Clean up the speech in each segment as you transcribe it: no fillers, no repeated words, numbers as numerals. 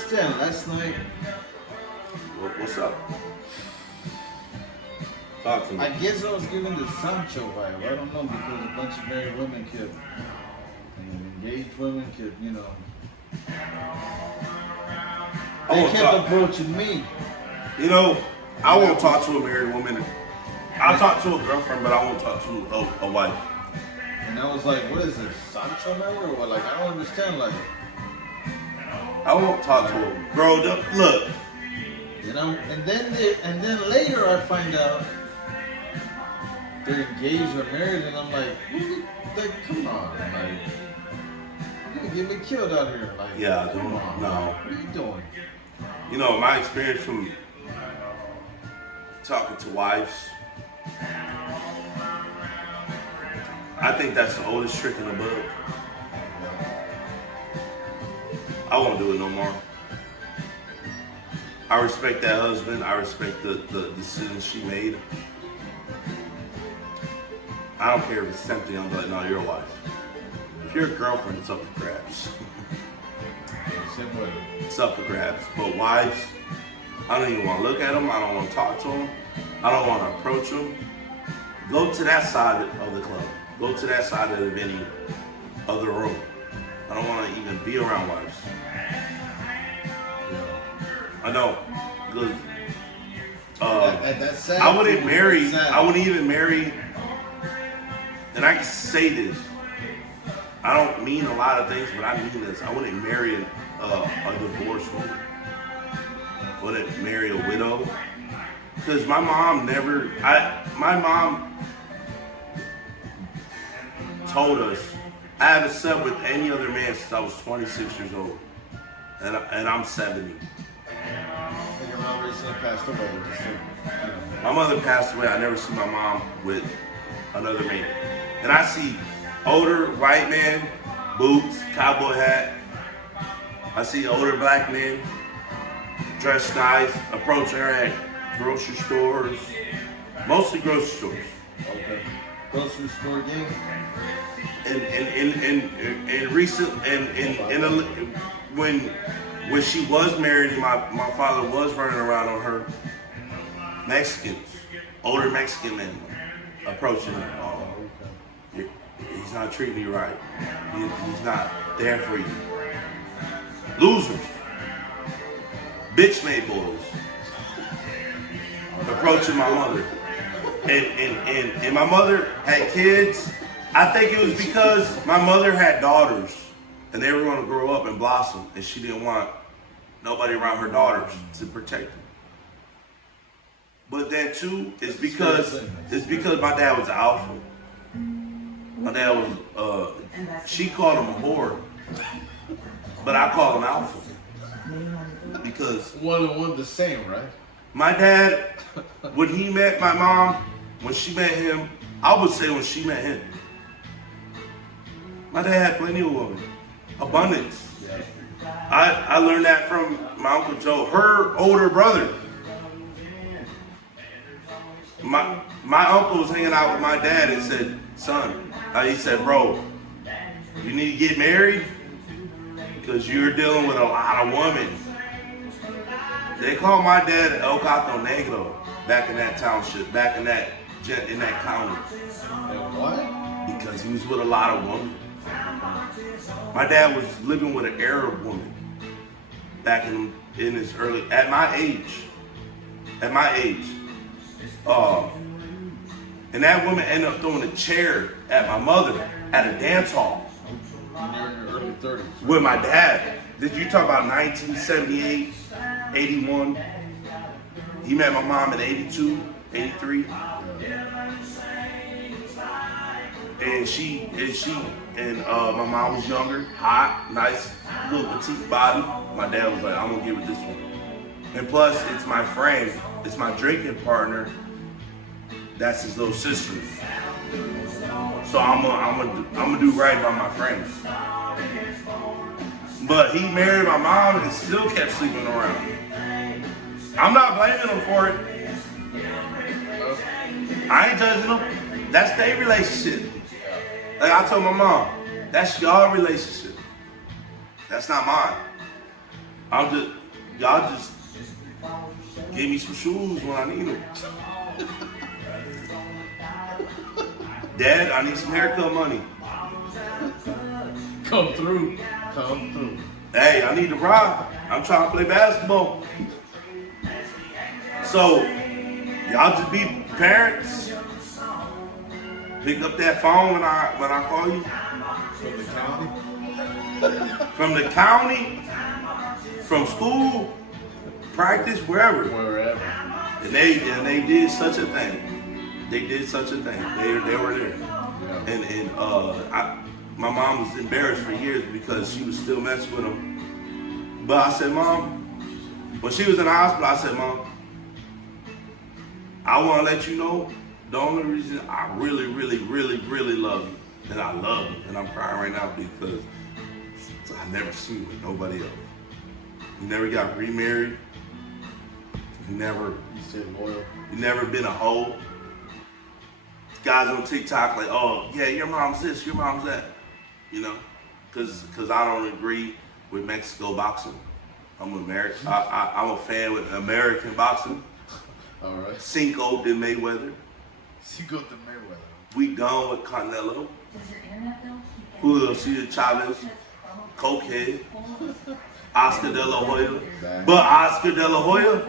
understand. Last night, What's up? Talk to me. I guess I was given the Sancho vibe. I don't know, because a bunch of married women kept, and engaged women kept, you know, they kept approaching me. You know, I won't talk to a married woman. I'll talk to a girlfriend, but I won't talk to a wife. And I was like, what is this, Sancho man, or what? Like, I don't understand. Like, I won't talk to her. Bro, look. you know, and then later I find out they're engaged or married, and I'm like, come on, like, you're gonna get me killed out here. Like, Yeah, come on, no. What are you doing? You know, my experience from talking to wives, I think that's the oldest trick in the book. I won't do it no more. I respect that husband. I respect the decision she made. I don't care if it's tempting. I'm like, no, you're a wife. If you're a girlfriend, it's up for grabs. It's up for grabs. But wives, I don't even want to look at them. I don't want to talk to them. I don't want to approach them. Go to that side of the club. Go to that side of the venue, of the room. I don't want to even be around wives. I know, because I wouldn't marry. I wouldn't even marry. And I can say this. I don't mean a lot of things, but I mean this. I wouldn't marry a divorced woman. I wouldn't marry a widow. Because my mom my mom told us, I haven't slept with any other man since I was 26 years old. And I'm 70. And your mom recently passed away. Just to, you know. My mother passed away. I never see my mom with another man. And I see older white man, boots, cowboy hat. I see older black men, dressed nice, approaching her at grocery stores, mostly grocery stores. Okay. Grocery store game. And recent when she was married, my father was running around on her. Mexicans, older Mexican men approaching her. Oh, he's not treating you right. He's not there for you. Losers, bitch made boys approaching my mother, and my mother had kids. I think it was because my mother had daughters, and they were going to grow up and blossom, and she didn't want nobody around her daughters to protect them. But then too, it's because my dad was alpha. My dad was, she called him a whore, but I call him alpha. Because one and one the same, right? My dad, when he met my mom, when she met him, I would say when she met him. My dad had plenty of women, abundance. I learned that from my Uncle Joe, her older brother. My uncle was hanging out with my dad and said, son, he said, bro, you need to get married because you're dealing with a lot of women. They called my dad El Gato Negro back in that township, back in that county. Why? Because he was with a lot of women. My dad was living with an Arab woman back in his early, at my age. And that woman ended up throwing a chair at my mother at a dance hall. When you're in your early 30s. With my dad. Did you talk about 1978, 81? He met my mom in 82, 83. And my mom was younger, hot, nice, little petite body. My dad was like, I'm gonna give it this one. And plus, it's my friend, it's my drinking partner. That's his little sister. So I'm gonna do right by my friends. But he married my mom and still kept sleeping around. I'm not blaming him for it. I ain't judging him. That's their relationship. Like I told my mom, that's y'all relationship. That's not mine. Y'all just give me some shoes when I need them. Dad, I need some haircut money. Come through. Come through. Hey, I need to ride. I'm trying to play basketball. So, y'all just be parents. Pick up that phone when I call you. From the county? From the county, from school, practice, wherever. Wherever. And they did such a thing. They did such a thing. They were there. Yeah. And my mom was embarrassed for years because she was still messing with him. But I said, Mom, when she was in the hospital, I said, Mom, I want to let you know the only reason I really, really, really, really love you, and I love you, and I'm crying right now because I never seen you with nobody else. You never got remarried. You stayed loyal. You never been a hoe. Guys on TikTok like, oh yeah, your mom's this, your mom's that, you know, because I don't agree with Mexico boxing. I'm American. I'm a fan with American boxing. All right. Cinco de Mayweather. Cinco de Mayweather. We done with Canelo. Julio Cesar Chavez. Cokehead. Oscar De La Hoya. But Oscar De La Hoya,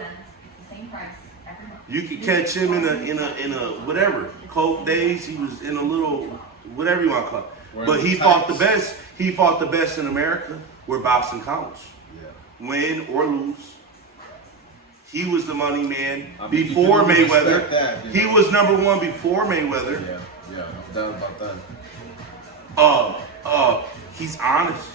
you could catch him in a whatever coke days. He was in a little whatever you want to call it. But he fought the best. He fought the best in America where boxing counts. Yeah. Win or lose. He was the money man before Mayweather. That, he was number one before Mayweather. Yeah, no doubt about that. He's honest.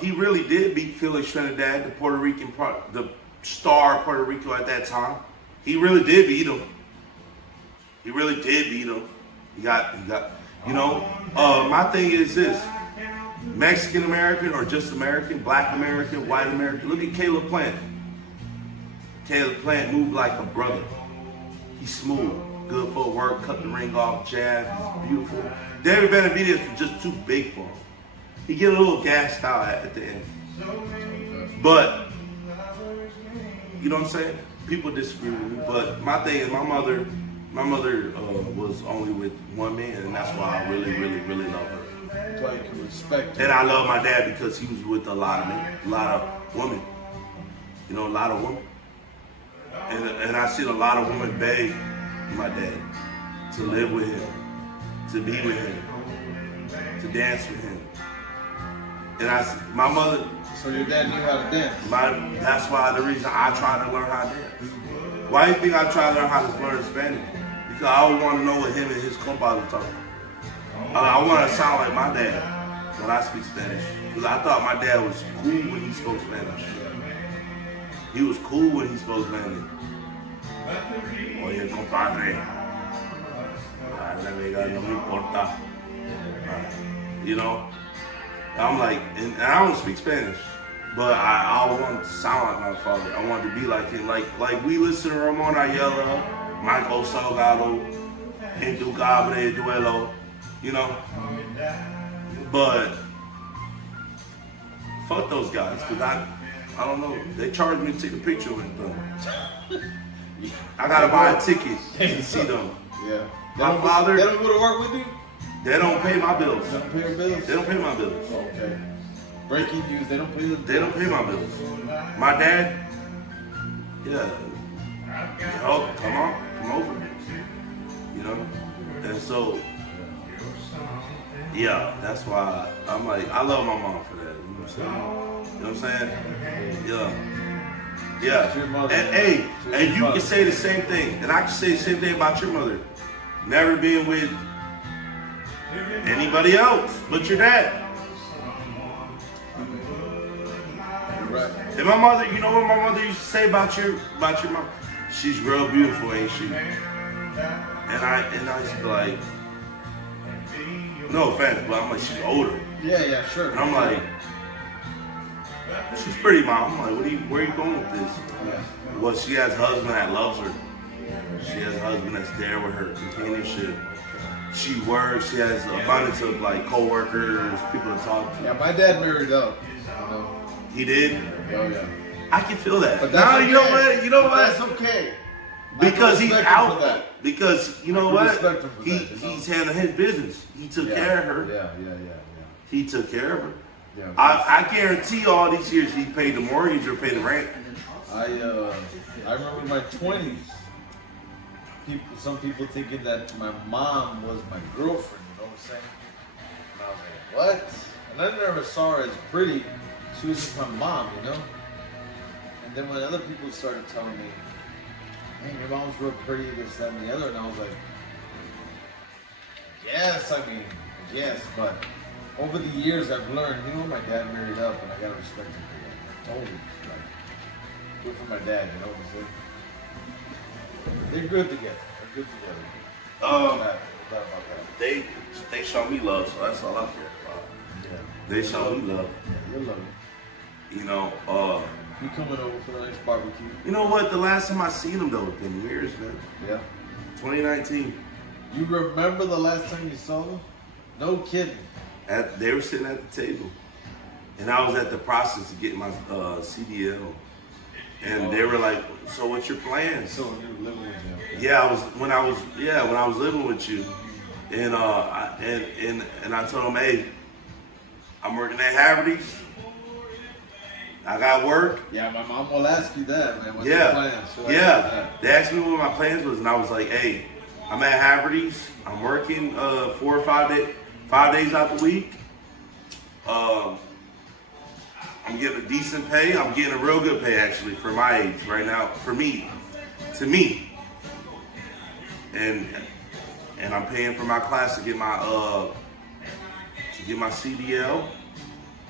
He really did beat Felix Trinidad, the Puerto Rican the star of Puerto Rico at that time. He really did beat him. He really did beat him. He got, you know, my thing is this. Mexican American or just American, black American, white American. Look at Caleb Plant. Caleb Plant moved like a brother. He's smooth, good footwork, cut the ring off, jab, he's beautiful. David Benavidez was just too big for him. He get a little gassed out at the end. But, you know what I'm saying? People disagree with me, but my thing is my mother was only with one man, and that's why I really, really, really love her. That's why you can respect her. And I love my dad because he was with a lot of men, a lot of women. You know, a lot of women. And I seen a lot of women beg my dad to live with him, to be with him, to dance with him. And my mother. So your dad knew how to dance? That's why the reason I try to learn how to dance. Why do you think I try to learn how to learn Spanish? Because I always want to know what him and his compadre are talking. I want to sound like my dad when I speak Spanish. Because I thought my dad was cool when he spoke Spanish. He was cool when he spoke Spanish. Oye, compadre. La amiga no me importa. You know? I'm like, and I don't speak Spanish. But I wanted to sound like my father. I wanted to be like him. Like we listen to Ramon Ayala, Michael Salgado, Intucable Duelo, you know. But fuck those guys, because I don't know. They charged me to take a picture with them. I gotta buy a ticket to see them. Yeah. My father. They don't go to work with you? They don't pay my bills. They don't pay your bills? They don't pay my bills. Okay. Breaking news, they don't pay the bills. They don't pay my bills. My dad, yeah. Oh, come over. You know? And so, yeah, that's why I'm like, I love my mom for that. You know what I'm saying? Yeah. Yeah. Your mother. And hey, and you can say the same thing. And I can say the same thing about your mother. Never being with anybody else but your dad. Right. And my mother, you know what my mother used to say about your mom? She's real beautiful, ain't she? And I used to be like, no offense, but I'm like, she's older. Yeah, sure. And I'm like, she's pretty, mom. I'm like, where are you going with this? Yeah. Well, she has a husband that loves her. She has a husband that's there with her, companionship. She works, she has an abundance of like co-workers, people to talk to. Yeah, my dad married up. You know? He did. Oh yeah. I can feel that. But that's okay. You know what? You know what? That's okay. Because he's out. For that. Because you know what? He's handling his business. He took care of her. Yeah. He took care of her. Yeah. I guarantee all these years he paid the mortgage or paid the rent. I remember in my 20s. Some people thinking that my mom was my girlfriend. You know what I'm saying? And I was like, what? And I never saw her as pretty. She was just my mom, you know? And then when other people started telling me, hey, your mom's real pretty, this, that, and the other, and I was like, yes, but over the years I've learned, you know, my dad married up, and I gotta respect him for that. Totally, like, good for my dad, you know what I'm saying? They're good together. They're good together. No doubt about that. They show me love, so that's all I care about. Yeah. They show me love. Yeah, you're loving. You know, You coming over for the next barbecue? You know what? The last time I seen them though, it's been years, man. Yeah. 2019. You remember the last time you saw them? No kidding. They were sitting at the table, and I was at the process of getting my CDL, and they were like, "So what's your plans?" So you were living with them? Yeah, when I was living with you, and I told them, "Hey, I'm working at Haverty's. I got work." Yeah, my mom will ask you that, man. What's your plans? They asked me what my plans was, and I was like, "Hey, I'm at Haverty's. I'm working 4 or 5 days out the week. I'm getting a decent pay. I'm getting a real good pay actually for my age right now. To me, and I'm paying for my class to get my CDL."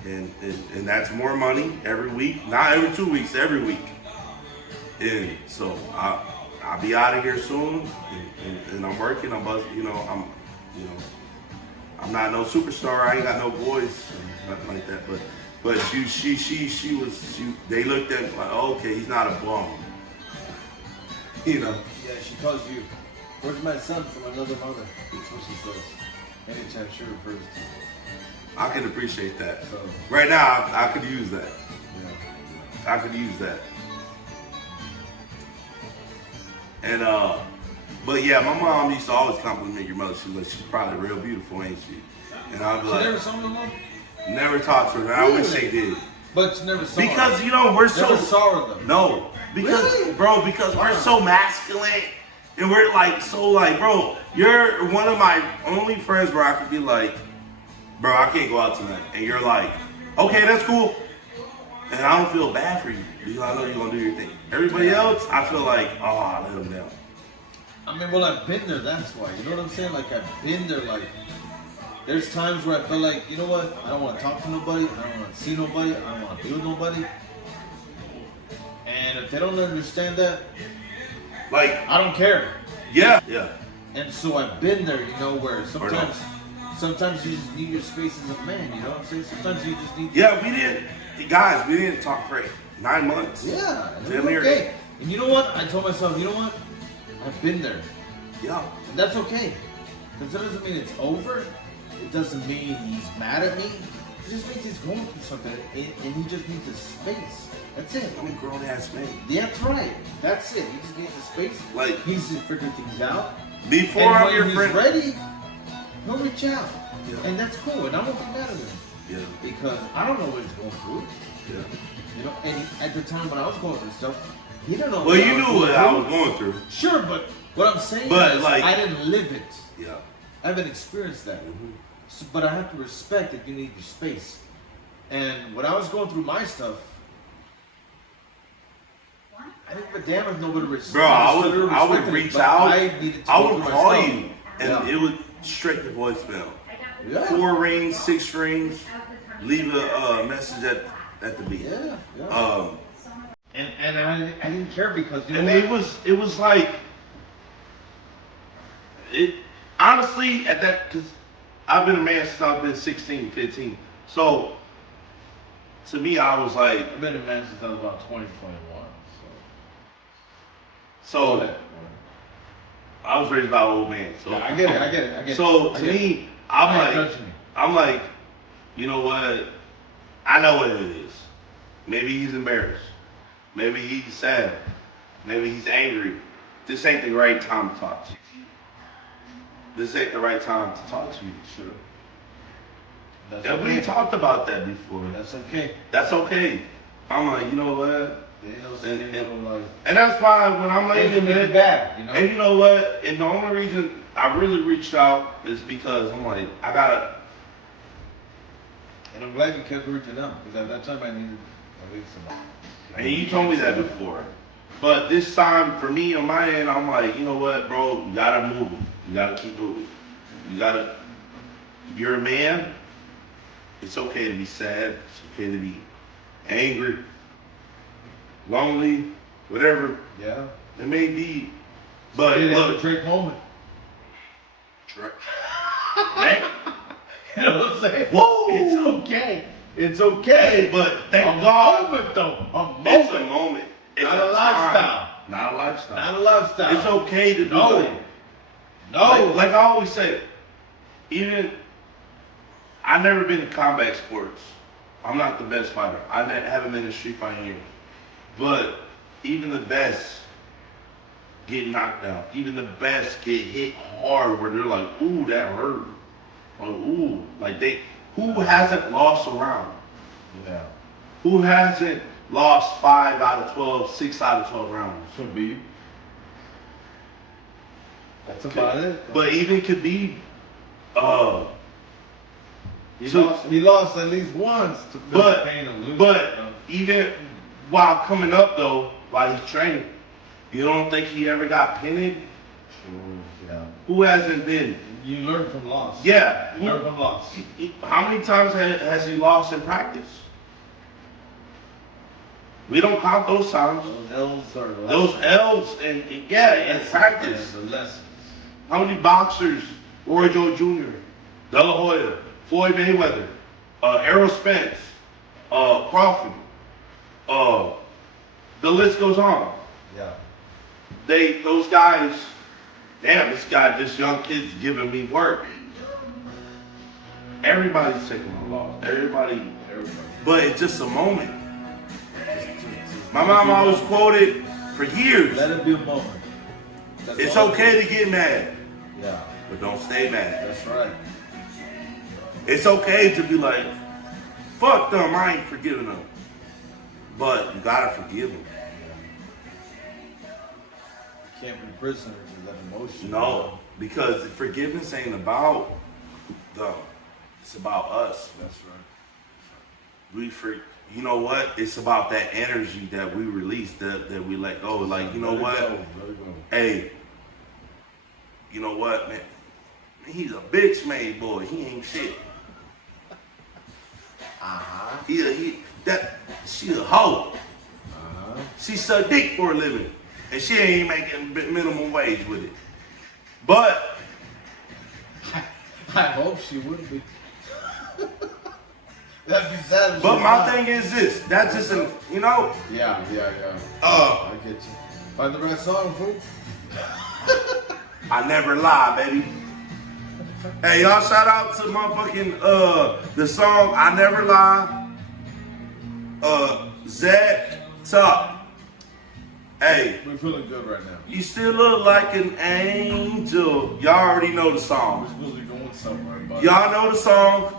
And that's more money every week, not every 2 weeks, every week. And so I'll be out of here soon, and I'm working. I'm not no superstar. I ain't got no voice, nothing like that. But they looked at me like, oh, okay, he's not a bum. You know. Yeah, she calls you, where's my son from another mother? That's what she says. Anytime she refers to you. I can appreciate that. So, right now, I could use that. Yeah. I could use that. And but yeah, my mom used to always compliment your mother. She's probably real beautiful, ain't she? And I'd be like, never saw my mom? Never talked to her. And I wish they did. But you never saw her. Because you know we're never saw her though. No, because because we're so masculine. And we're like bro, you're one of my only friends where I could be like, bro, I can't go out tonight. And you're like, okay, that's cool. And I don't feel bad for you because I know you're going to do your thing. Everybody else, I feel like, oh, I let them down. I mean, well, I've been there, that's why. You know what I'm saying? Like, I've been there, like, there's times where I feel like, you know what? I don't want to talk to nobody. I don't want to see nobody. I don't want to be with nobody. And if they don't understand that, like, I don't care. Yeah. And so I've been there, you know, where sometimes you just need your space as a man, you know what I'm saying? Sometimes you just need... Yeah, we didn't talk for 9 months. Yeah, okay. And you know what? I told myself, you know what? I've been there. Yeah. And that's okay. Because that doesn't mean it's over. It doesn't mean he's mad at me. It just means he's going through something and he just needs a space. That's it. I'm a grown-ass man. Yeah, that's right. That's it. He just needs a space. Like, he needs to figure things out. Before I'm your friend. When he's ready, he'll reach out. Yeah. And that's cool. And I won't be mad at him. Yeah. Because I don't know what he's going through. Yeah. You know, and at the time when I was going through stuff, he didn't know. Well, you knew what I was going through. Sure, but what I'm saying is, I didn't live it. Yeah. I haven't experienced that. So, but I have to respect that you need your space. And when I was going through my stuff, I didn't give a damn if nobody respected. Bro, I would reach out. I would call you, and it would straight to voicemail. Yeah. 4 rings, 6 rings. Leave a message at the beginning. Yeah. And I didn't care because you know it was like it honestly at that, because I've been a man since I've been 16, 15. So to me, I was like, I've been a man since I was about 20, 21. So I was raised by an old man. So yeah, I get it. So to me, I'm like, you know what? I know what it is. Maybe he's embarrassed. Maybe he's sad. Maybe he's angry. This ain't the right time to talk to you. This ain't the right time to talk to you. Sure. That's And we talked about that before. That's okay. That's okay. I'm like, you know what? Like, And that's why when I'm laying in bed, bad, you know? and you know what? And the only reason I really reached out is because I'm like, I gotta. And I'm glad you kept reaching out because at that time I needed at least some. And you told me that before. But this time, for me, on my end, I'm like, you know what, bro? You gotta move. You gotta keep moving. You gotta. If you're a man, it's okay to be sad. It's okay to be angry, lonely, whatever Yeah. it may be. But It look, a Drake moment. Man, You know what I'm saying? whoa, It's okay. It's okay. but thank A God, moment though. A it's a moment. moment. It's Not a lifestyle. Not a lifestyle. Not a lifestyle. It's okay to do No. that. No. Like I always say, even I've never been in combat sports. I'm not the best fighter. Haven't been in street fighting years. But even the best get knocked out. Even the best get hit hard where they're like, ooh, that hurt. Or ooh, like who hasn't lost a round? Yeah. Who hasn't lost 5 out of 12, 6 out of 12 rounds? Khabib. That's about it. But even Khabib, He lost at least once to but pain of losing. but even while coming up though, while he's training, you don't think he ever got pinned? Yeah. Who hasn't been? You learn from loss. Yeah. You learn from loss. How many times has he lost in practice? We don't count those times. Those L's are lessons. Those L's and in practice. The lessons. How many boxers? Roy Jones Jr., De La Hoya, Floyd Mayweather, Errol Spence, Crawford. The list goes on. Yeah. Those guys. Damn, this young kid's giving me work. Everybody's taking a loss. Everybody. But it's just a moment. My mom always quoted for years. Let it be a moment. That's It's all okay to get mad, Yeah. but don't stay mad. That's right. It's okay to be like, fuck them, I ain't forgiving them. But you gotta forgive them. You can't be prisoners of that emotion. No, because forgiveness ain't about them. It's about us. That's right. You know what? It's about that energy that we release, that we let go. Like, you know what? Let it go. Hey, you know what, man? He's a bitch made boy. He ain't shit. Uh-huh. She a hoe. Uh-huh. She suck dick for a living. And she ain't making minimum wage with it. But I hope she would be. That'd be sad. But my thing is this. That's just an, you know. Yeah. I get you. Find the right song, fool. I never lie, baby. Hey, y'all shout out to motherfucking the song I Never Lie. Zach Top. Hey, We're feeling good right now. you still look like an angel. Y'all already know the We're song. supposed to be going somewhere, but Y'all know the song.